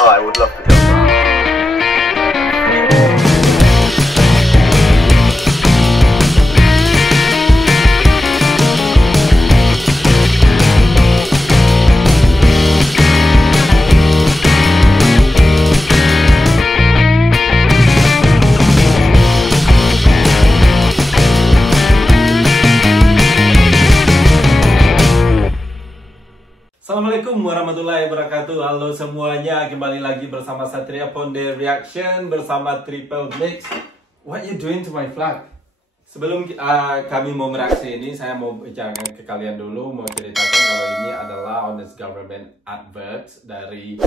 Oh, I would love to go. Assalamualaikum warahmatullahi wabarakatuh. Halo semuanya, kembali lagi bersama Satria Ponde Reaction bersama Triple Mix. What you doing to my flag? Sebelum kami mau mereaksi ini, saya mau bicarakan ke kalian dulu, mau ceritakan kalau ini adalah honest government advert dari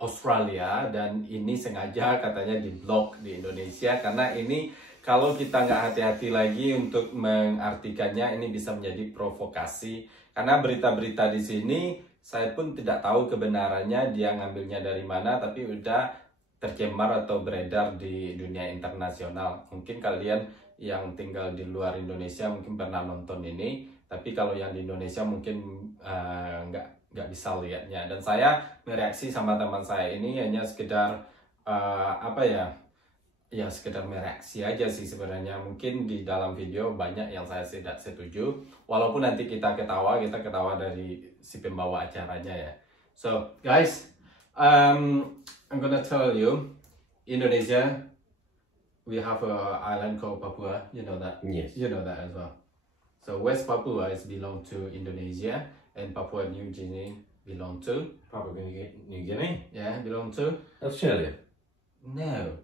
Australia, dan ini sengaja katanya di-blok di Indonesia karena ini kalau kita nggak hati-hati lagi untuk mengartikannya, ini bisa menjadi provokasi. Karena berita-berita di sini, saya pun tidak tahu kebenarannya, dia ngambilnya dari mana, tapi udah tercemar atau beredar di dunia internasional. Mungkin kalian yang tinggal di luar Indonesia mungkin pernah nonton ini, tapi kalau yang di Indonesia mungkin nggak bisa lihatnya. Dan saya mereaksi sama teman saya ini hanya sekedar ya sekedar mereaksi aja sih sebenarnya. Mungkin di dalam video banyak yang saya tidak setuju, walaupun nanti kita ketawa dari si pembawa acaranya ya. So guys, I'm gonna tell you, Indonesia, we have an island called Papua. You know that? Yes. You know that as well. So West Papua is belong to Indonesia, and Papua New Guinea belong to Papua New Guinea? Yeah, belong to Australia? No,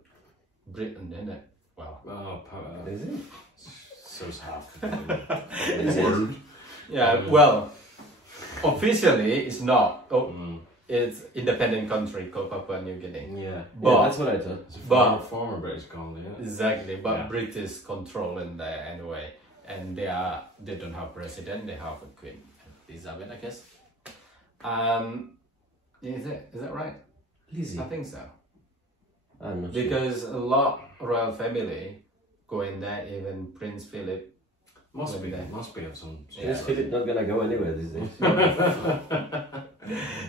Britain, isn't it? Well, is it? So it's half. yeah, well, officially it's not. It's independent country called Papua New Guinea. Yeah, But that's what I thought. It's a But- former British colony. Yeah. Exactly, but Yeah. British control in there anyway, and they don't have president. They have a Queen Elizabeth, I guess. Is that right? Lizzie. I think so. I'm not Because a lot royal family go in there, even Prince Philip. Must Maybe be. there. Must be of some. sure. Is Philip not gonna go anywhere these days?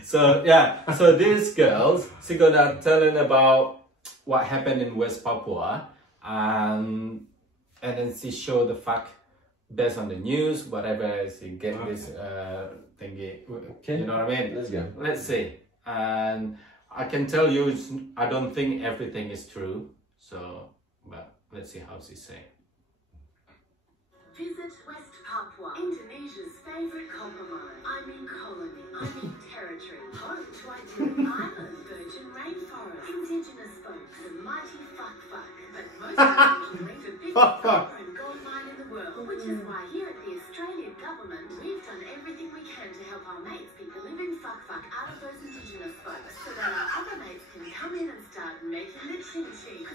So yeah, so these girls, she gonna telling about what happened in West Papua, and then she show the fact based on the news, whatever she get this thingy. Okay. You know what I mean? Let's go. Let's see. And I can tell you, I don't think everything is true. So, but let's see how she say. Visit West Papua, Indonesia's favourite compromise. I mean colony, I mean territory. Home to idyllic island, virgin rainforest, indigenous folks, and mighty fuck. But most importantly, the biggest copper and gold mine in the world. Which is why here at the Australian government, we've done everything we can to help our mates get the living fuck out of those indigenous folks, so that our other mates can come in and start making the chin-chin.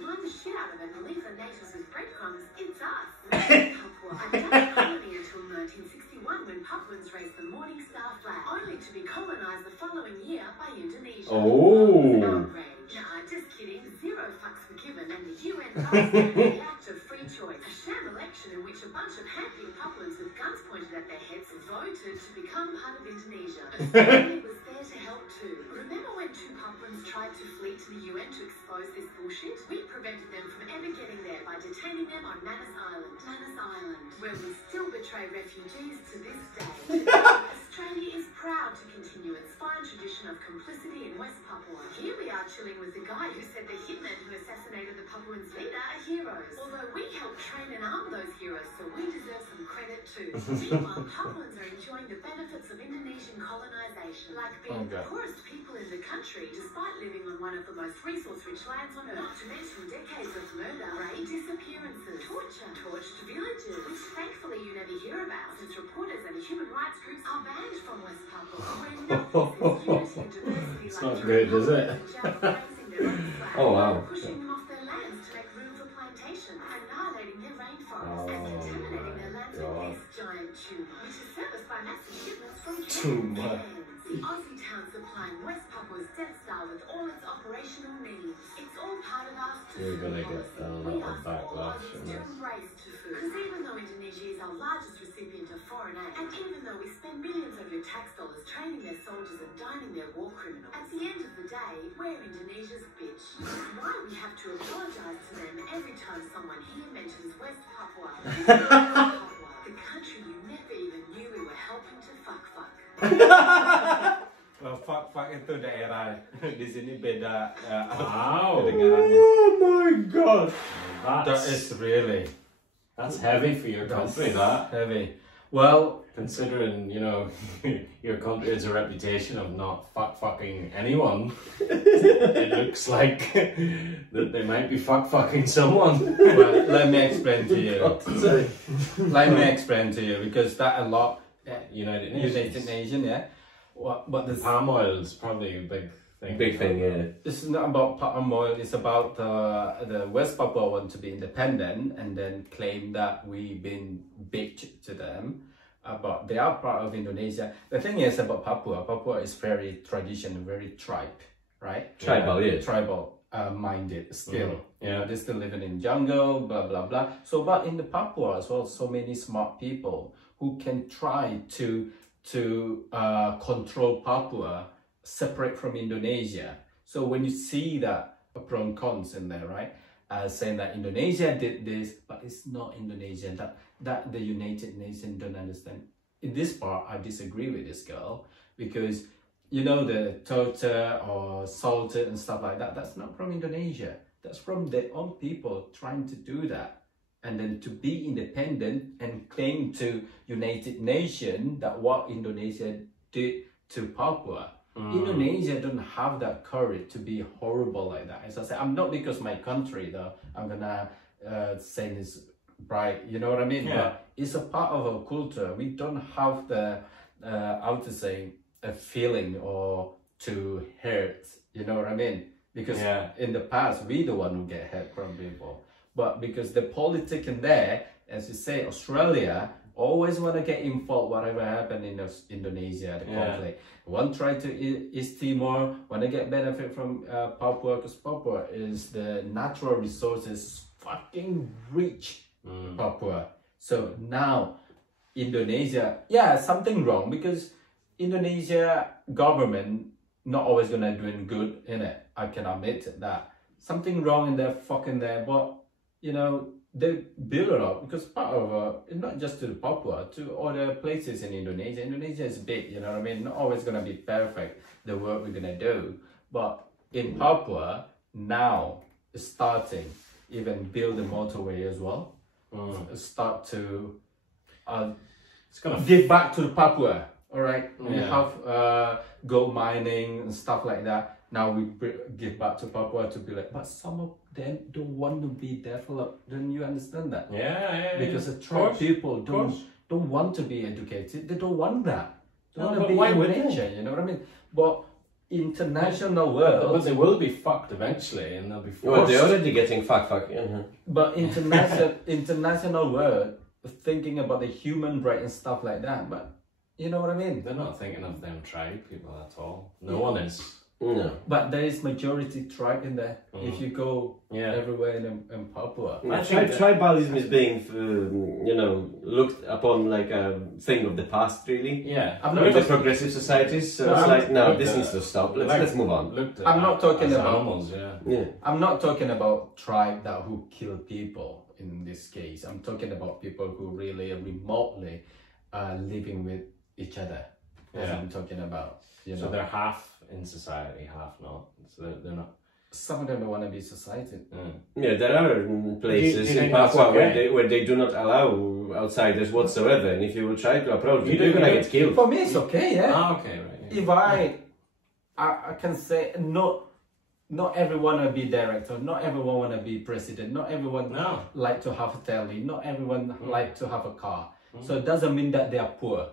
Find the shit out of it and leave the natives with breadcrumbs. It's us. Papua. A Dutch colony until 1961, when Papuans raised the Morning Star flag, only to be colonised the following year by Indonesia. Oh. Outrage. Nah, just kidding. Zero fucks were given, and the UN passed the Act of Free Choice, a sham election in which a bunch of hand-picked Papuans with guns pointed at their heads voted to become part of Indonesia. Australia was there to help too. Remember when two Papuans tried to flee to the UN to expose this bullshit? We prevented them from ever getting there by detaining them on Manus Island, where we still betray refugees to this day. Australia is proud to continue its fine tradition of complicity in West Papua. Here we are chilling with the guy who said the hitmen who assassinated the Papuans' leader are heroes. Although we helped train and arm those heroes, so we deserve some credit too. Meanwhile, Papuans are enjoying the benefits of Indonesian colonisation, like being the poorest people in the country, despite living on one of the most resource-rich lands on Earth. Not to mention decades of murder, rape, disappearances, torched villages, which thankfully you never hear about, since reporters and human rights groups are banned from West Papua, where nothing says unity and diversity It's like not good, is it? Oh, wow. Pushing them off their lands to make room for plantation, annihilating their rainforests, and contaminating their lands with this giant tumor, which is serviced by massive shipments from Tumor. The Aussie town supplying West Papua's Death Star with all its operational needs. It's all part of our You're gonna get a we lot of ask all backlash Aussies on to this. embrace Tufu. Because even though Indonesia is our largest recipient of foreign aid, and even though we spend millions of your tax dollars training their soldiers and dining their criminals. At the end of the day, we're Indonesia's bitch. That's why we have to apologise to them every time someone here mentions West Papua. The country you never even knew we were helping to fuck. Well, fuck itu daerah. Di sini beda. Wow. kedengarannya. Oh my god. That is really That's heavy for your country, that. heavy. Well, Considering, you know, your country has a reputation of not fucking anyone, it looks like that they might be fucking someone. well, let me explain to you. Sorry. Let me explain to you because that a lot. United United Nations. Nations, yeah. But this Palm oil is probably a big thing. Big thing, yeah. It's not about palm oil. It's about the West Papua want to be independent and then claim that we've been bitch to them. But they are part of Indonesia. The thing is about Papua. Papua is very traditional, very tribe, right? Tribal, yeah. Tribal minded still. Yeah. You know, they're still living in jungle, blah blah blah. So, but in the Papua as well, so many smart people who can try to control Papua separate from Indonesia. So when you see that pro and cons in there, right? Saying that Indonesia did this, but it's not Indonesia. That the United Nations don't understand. In this part, I disagree with this girl because you know the torture or salted and stuff like that. That's not from Indonesia. That's from their own people trying to do that. And then to be independent and claim to United Nations that what Indonesia did to Papua. Indonesia don't have that courage to be horrible like that. As I say, I'm not because my country though, I'm gonna say this right, you know what I mean? Yeah. But it's a part of our culture. We don't have the, how to say, a feeling or to hurt, you know what I mean? Because in the past, we the one who get hurt from people. But because the politics in there, as you say, Australia always want to get involved whatever happened in Indonesia, the conflict. One try to East Timor, want to get benefit from Papua, because Papua is the natural resources fucking rich, Papua. So now Indonesia, something wrong because Indonesia government not always gonna doing good in it. I can admit that. Something wrong in there, fucking there, but you know, they build it up because part of not just to Papua, to other places in Indonesia. Indonesia is big, you know what I mean? Not always gonna be perfect, the work we're gonna do. But in Papua, now it's starting, even build a motorway as well. Start to It's gonna give back to the Papua, all right? We have gold mining and stuff like that. Now we give back to Papua to be like, but some of them don't want to be developed. Don't you understand that? Yeah. Because the tribe people don't want to be educated. They don't want that. They want to be why would Indonesian, you know what I mean? But international But world, they will be fucked eventually, and they'll be forced. Well, they're already getting fuck. but international world thinking about the human right and stuff like that. But you know what I mean? They're not thinking of them tribe people at all. No one is. No. But there is majority tribe in there. If you go everywhere in Papua. Tribalism is being, looked upon like a thing of the past, really. Yeah. I'm not With the just- progressive societies, so No, it's I'm- like, no, look, this needs to stop. Let's move on. Looked at I'm not talking as about- animals. Yeah. I'm not talking about tribe that who kill people in this case. I'm talking about people who really remotely living with each other. That's what I'm talking about. You know, So they're half in society, half not. So they're not. some of them don't want to be society. Yeah, there are places Do you in think that's Papua okay? where they do not allow outsiders whatsoever, and if you will try to approach them, you're gonna get killed. For me, it's okay. Yeah. Ah, okay, right. Yeah. If I can say not everyone will be director, not everyone want to be president, not everyone No. like to have a telly, not everyone like to have a car. So it doesn't mean that they are poor.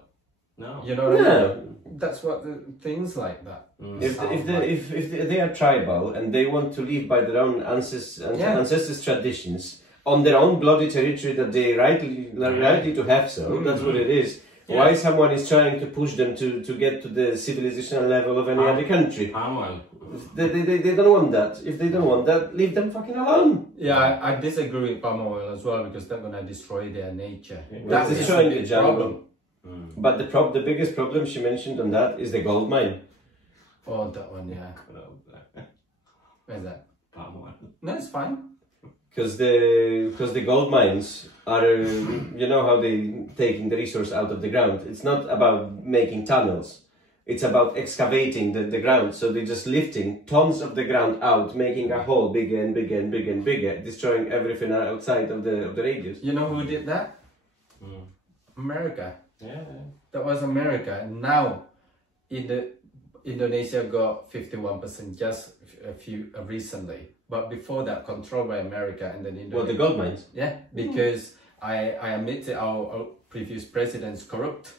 No. You know what I Yeah. mean? That's what the things like that. If they are tribal and they want to live by their own ancestors' traditions on their own bloody territory that they rightly to have so, that's what it is. Yeah. Why someone is trying to push them to get to the civilizational level of any other country? Palm oil. They don't want that. If they don't want that, leave them fucking alone. Yeah, I disagree with palm oil as well because they're gonna destroy their nature. That's That's destroying the the jungle. problem. But the biggest problem she mentioned on that is the gold mine. Oh, that one, yeah. Where's that? Papua. No, it's fine. Because the gold mines are, you know how they taking the resource out of the ground. It's not about making tunnels. It's about excavating the ground. So they're just lifting tons of the ground out, making a hole bigger and bigger and bigger and bigger, destroying everything outside of the radius. You know who did that? America. Yeah. That was America. And now, Indonesia got 51% just a few recently. But before that, controlled by America and then Indonesia. Well, the gold mines? Yeah, because I admit our previous president's corrupt.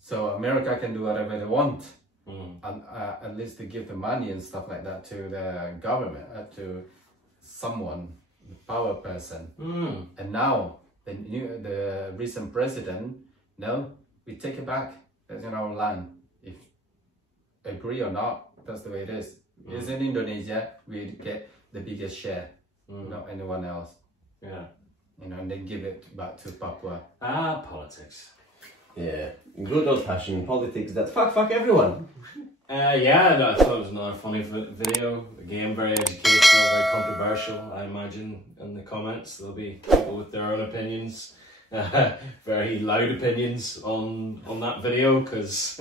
So America can do whatever they want. And at least they give the money and stuff like that to the government, to someone, the power person. And now, the recent president, no, we take it back. That's in our land. If agree or not, that's the way it is. It's in Indonesia, we get the biggest share, not anyone else. Yeah. You know, and then give it back to Papua. Politics. Yeah, good old-fashioned politics that fuck everyone. Yeah, I thought it was another funny video. Again, very educational, very controversial. I imagine in the comments there'll be people with their own opinions, very loud opinions on that video, because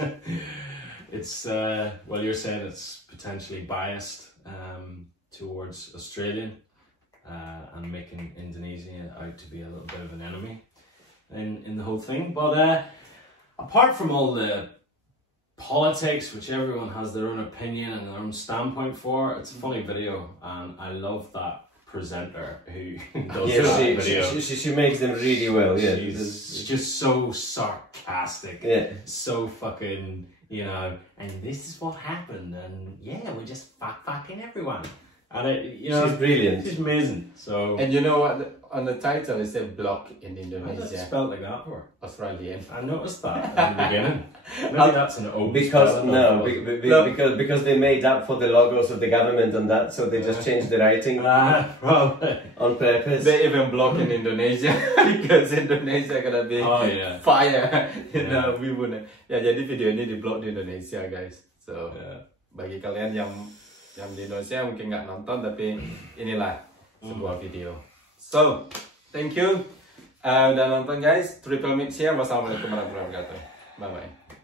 it's well, you're saying it's potentially biased towards Australian and making Indonesia out to be a little bit of an enemy in the whole thing. But apart from all the politics, which everyone has their own opinion and their own standpoint for, it's a funny video, and I love that presenter who does that video. She makes them really well. Yeah, she's just so sarcastic. Yeah, so fucking, you know, and this is what happened, and yeah, we're just fucking everyone. And it, you know, she's brilliant. She's amazing. So, and you know what? On the title it said block in Indonesia. It's spelled like that for Australian. I noticed that in the beginning. Maybe that's an old because they made up for the logos of the government on that, so they just changed the writing probably on purpose. They even block in Indonesia because Indonesia gonna be fire. You know, we wouldn't. Ya, jadi video ini di block di Indonesia, guys. So bagi kalian yang di Indonesia mungkin nggak nonton, tapi inilah sebuah video. So, thank you. Udah nonton guys. Triple Mix ya. Wassalamualaikum warahmatullahi wabarakatuh. Bye bye.